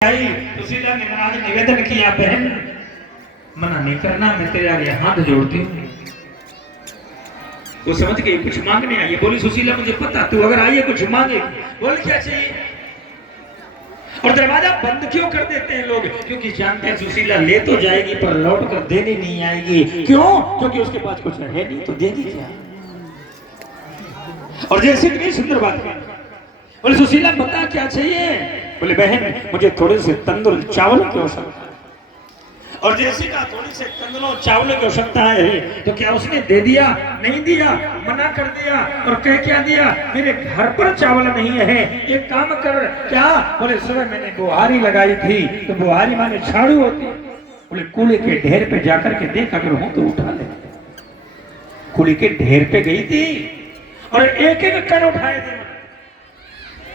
आई सुशीला ने महाराज निवेदन किया, बहन मना नहीं करना, मैं तेरे आगे हाथ जोड़ती हूँ। वो समझ गई कुछ मांगने आई है। बोली सुशीला मुझे पता तू अगर आई है कुछ मांगे। बोल क्या चाहिए? और दरवाजा बंद क्यों कर देते हैं लोग? क्योंकि जानते हैं सुशीला ले तो जाएगी पर लौट कर देने नहीं आएगी। क्यों? क्योंकि उसके पास कुछ है नहीं तो देगी क्या? और जैसे इतनी सुंदर बात है। बोले सुशीला बता क्या चाहिए? बोले बहन मुझे थोड़े से तंदूर चावल की आवश्यकता है। और जैसे का थोड़ी से तंदूर चावल की आवश्यकता है तो क्या उसने दे दिया? नहीं दिया, मना कर दिया। और कह क्या दिया? मेरे घर पर चावल नहीं है, एक काम कर। क्या? बोले सुबह मैंने बुहारी लगाई थी तो बुहारी माने झाड़ू होती। बोले कूड़े के ढेर पे जाकर के देख, अगर हूं तो उठा ले। कूड़े के ढेर पे गई थी और एक एक कण उठाए थे।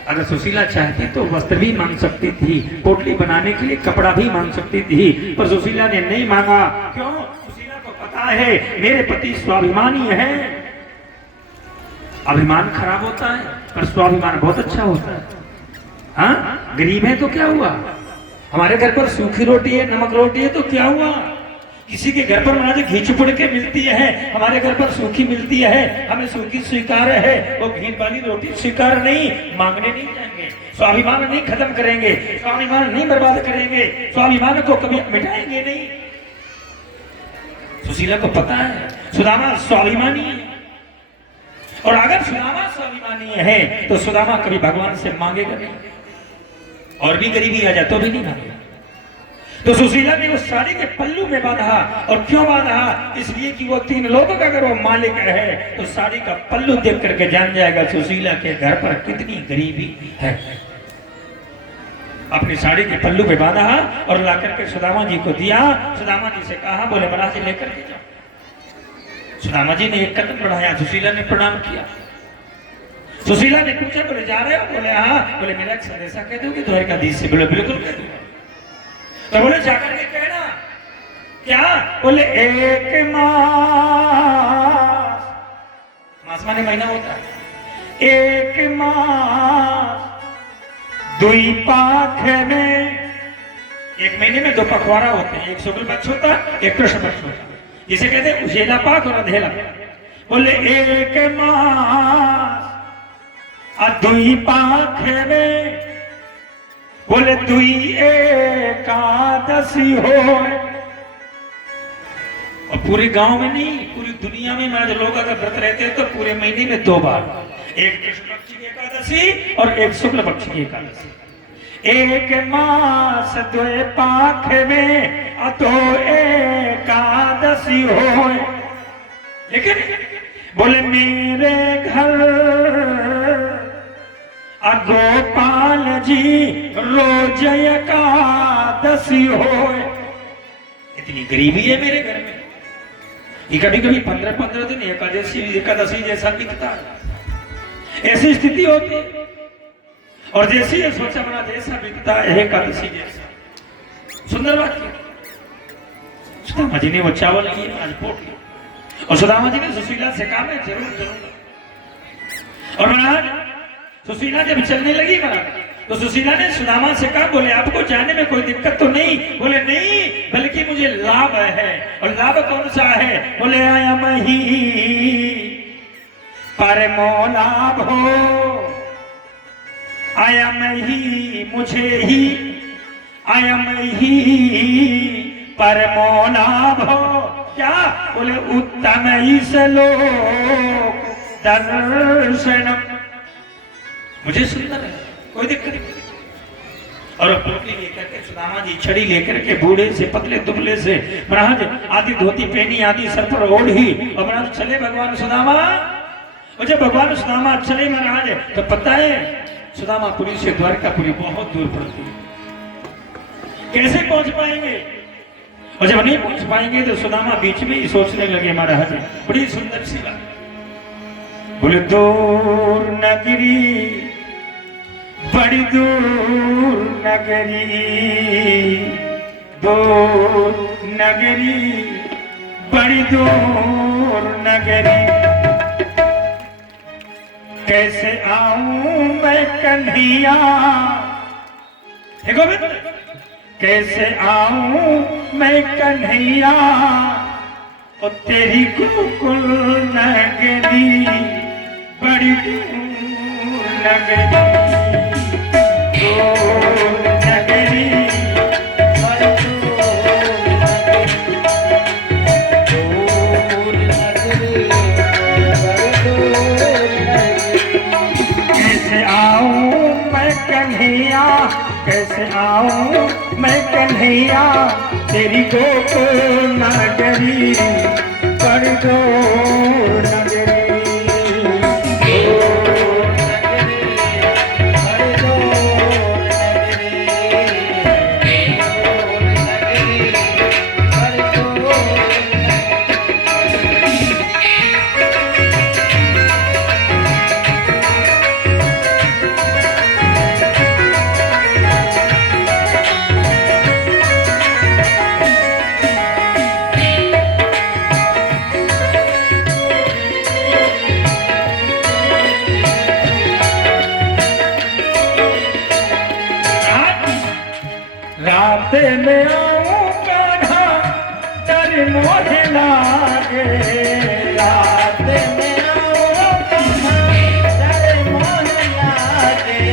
अगर सुशीला चाहती तो वस्त्र भी मांग सकती थी, पोटली बनाने के लिए कपड़ा भी मांग सकती थी, पर सुशीला ने नहीं मांगा। क्यों? सुशीला को पता है मेरे पति स्वाभिमानी है। अभिमान खराब होता है पर स्वाभिमान बहुत अच्छा होता है। हाँ, गरीब है तो क्या हुआ? हमारे घर पर सूखी रोटी है, नमक रोटी है तो क्या हुआ? किसी के घर पर महाराज घी चुपड़ के मिलती है, हमारे घर पर सूखी मिलती है, हमें सूखी स्वीकार है, वो घी वाली रोटी स्वीकार नहीं। मांगने नहीं जाएंगे, स्वाभिमान नहीं खत्म करेंगे, स्वाभिमान नहीं बर्बाद करेंगे, स्वाभिमान को कभी मिटाएंगे नहीं। सुशीला को पता है सुदामा स्वाभिमानी है, और अगर सुदामा स्वाभिमानी है तो सुदामा कभी भगवान से मांगेगा नहीं, और भी गरीबी आ जाए तो भी नहीं मांगेगा। तो सुशीला ने उस साड़ी के पल्लू में बांधा। और क्यों बांधा? इसलिए कि वो तीन लोगों का अगर वो मालिक है तो साड़ी का पल्लू देख करके जान जाएगा सुशीला के घर पर कितनी गरीबी है। अपनी साड़ी के पल्लू में बांधा और ला करके सुदामा जी को दिया। सुदामा जी से कहा, बोले महाराज लेकर के जाओ। सुदामा जी ने एक कदम बढ़ाया, सुशीला ने प्रणाम किया। सुशीला ने पूछा, बोले जा रहे हो? बोले हाँ। बोले मेरा एक संदेशा कह दोगे द्वारकाधीश से? बोले बिल्कुल कह दूंगा। तो बोले जाकर के कहना। क्या? बोले एक मास माने महीना होता है, एक मास दुई पाख में, एक महीने में दो पखवाड़ा होते हैं, एक शुक्ल पक्ष होता है, एक कृष्ण पक्ष होता है, जिसे कहते हैं उजेला पाक और अंधेला। बोले एक मास दुई पाख में, बोले दुई एकादशी हो। और पूरे गांव में नहीं, पूरी दुनिया में महाराज लोग अगर व्रत रहते हैं तो पूरे महीने में दो बार, एक कृष्ण पक्ष की एकादशी और एक शुक्ल पक्ष की एकादशी। एक मास द्वे पाख में अतो एकादशी हो। लेकिन बोले मेरे घर गोपाल जी रोज एकादशी हो। इतनी गरीबी है मेरे घर में, ये कभी कभी 15-15 दिन एकादशी जैसा बीतता है, ऐसी स्थिति होती है। और जैसे ये सोचा बना जैसा बीतता है एकादशी जैसा। सुंदर बात की सुदामा जी ने वो चावल लिए, आज पोटली। और सुदामा जी ने सुशीला से कहा मैं जरूर जरूर। और महाराज सुशीला जब चलने लगी महाराज तो सुशीला ने सुदामा से कहा, बोले आपको जाने में कोई दिक्कत तो नहीं? बोले नहीं, बल्कि मुझे लाभ है। और लाभ कौन सा है? बोले आया मही परमो लाभ हो, आया मही मुझे ही, आया मही परमो लाभ हो। क्या? बोले उत्तम ईसलोक दर्शनम, मुझे सुंदर है, कोई दिक्कत नहीं। और पोटली लेकर के सुदामा जी छड़ी लेकर के बूढ़े से पतले दुबले से महाराज आदि धोती पहनी, आदि सर पर ओढ़ी, और महाराज चले भगवान सुदामा। और जब भगवान सुदामा चले महाराज तो पता है सुदामापुरी से द्वारकापुरी बहुत दूर पड़ती है, कैसे पहुंच पाएंगे? और जब नहीं पहुंच पाएंगे तो सुदामा बीच में ही सोचने लगे महाराज बड़ी सुंदर सी बात। बोले दूर नगरी, बड़ी दूर नगरी, दूर नगरी, बड़ी दूर नगरी, कैसे आऊं मैं कन्हैया। हे गोविंद, कैसे आऊं मैं कन्हैया ओ तेरी गोकुल नगरी बड़ी दूर नगरी दूर नगरी बड़ी दूर नगरी कैसे आऊं मैं कन्हैया कैसे आऊं मैं कन्हैया तेरी गोकुल नगरी बड़ी दूर नगरी रात में आऊं कान्हा डर मोहे लागे रात में आऊं कान्हा डर मोहे लागे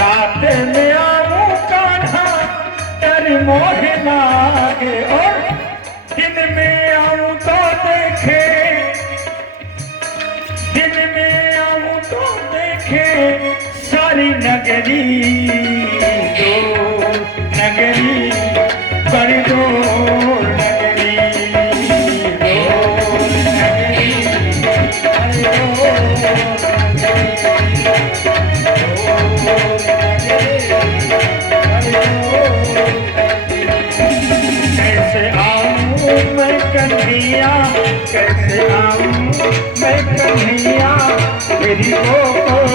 रात में आऊं कान्हा डर मोहे लागे और दिन में आऊं तो देखे दिन में आऊं तो देखे सारी नगरी नगरी बड़ी दूर नगरी दूर नगरी बड़ी दूर कैसे आऊं मैं कन्हैया कैसे आऊं मैं कन्हैया तेरी गोकुल